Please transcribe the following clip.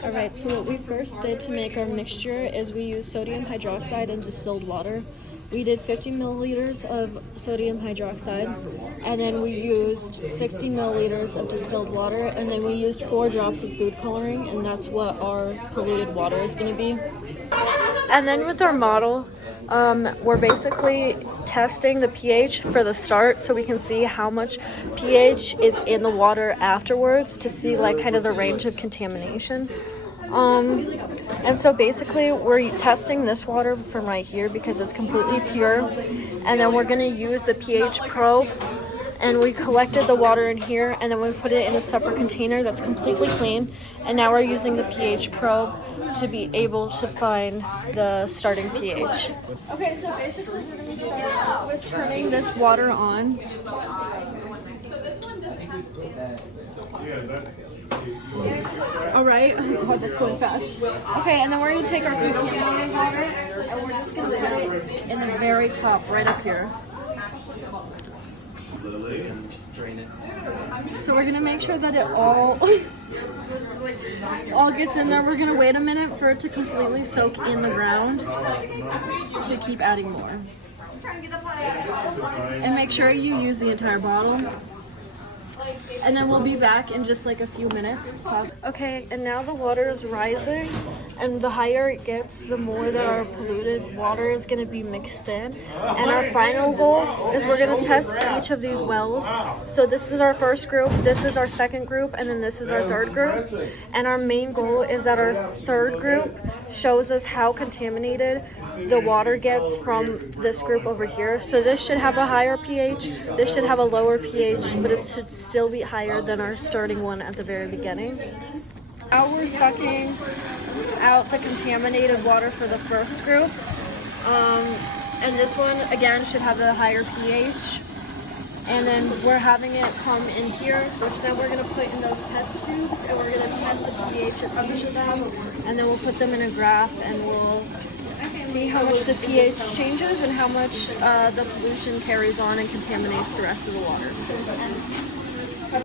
Alright, so what we first did to make our mixture is we used sodium hydroxide and distilled water. We did 50 milliliters of sodium hydroxide, and then we used 60 milliliters of distilled water, and then we used 4 drops of food coloring, and that's what our polluted water is going to be. And then with our model, we're basically testing the pH for the start so we can see how much pH is in the water afterwards to see like kind of the range of contamination. And so basically we're testing this water from right here because it's completely pure, and then we're going to use the pH probe, and we collected the water in here and then we put it in a separate container that's completely clean, and now we're using the pH probe to be able to find the starting pH. Okay, so basically we're going to start with turning this water on. Alright, oh god, that's going fast. Okay, and then we're going to take our contaminated water and we're just going to put it in the very top, right up here. And drain it. So we're going to make sure that it all gets in there. We're going to wait a minute for it to completely soak in the ground to keep adding more. And make sure you use the entire bottle. And then we'll be back in just like a few minutes. Okay, and now the water is rising, and the higher it gets, the more that our polluted water is going to be mixed in. And our final goal is we're going to test each of these wells. So this is our first group, this is our second group, and then this is our third group. And our main goal is that our third group shows us how contaminated the water gets from this group over here. So this should have a higher pH, this should have a lower pH, but it should still be higher than our starting one at the very beginning. Now we're sucking out the contaminated water for the first group. And this one, again, should have a higher pH. And then we're having it come in here, which then we're going to put in those test tubes, and we're going to test the pH of each of them. And then we'll put them in a graph, and we'll see how much the pH changes and how much the pollution carries on and contaminates the rest of the water.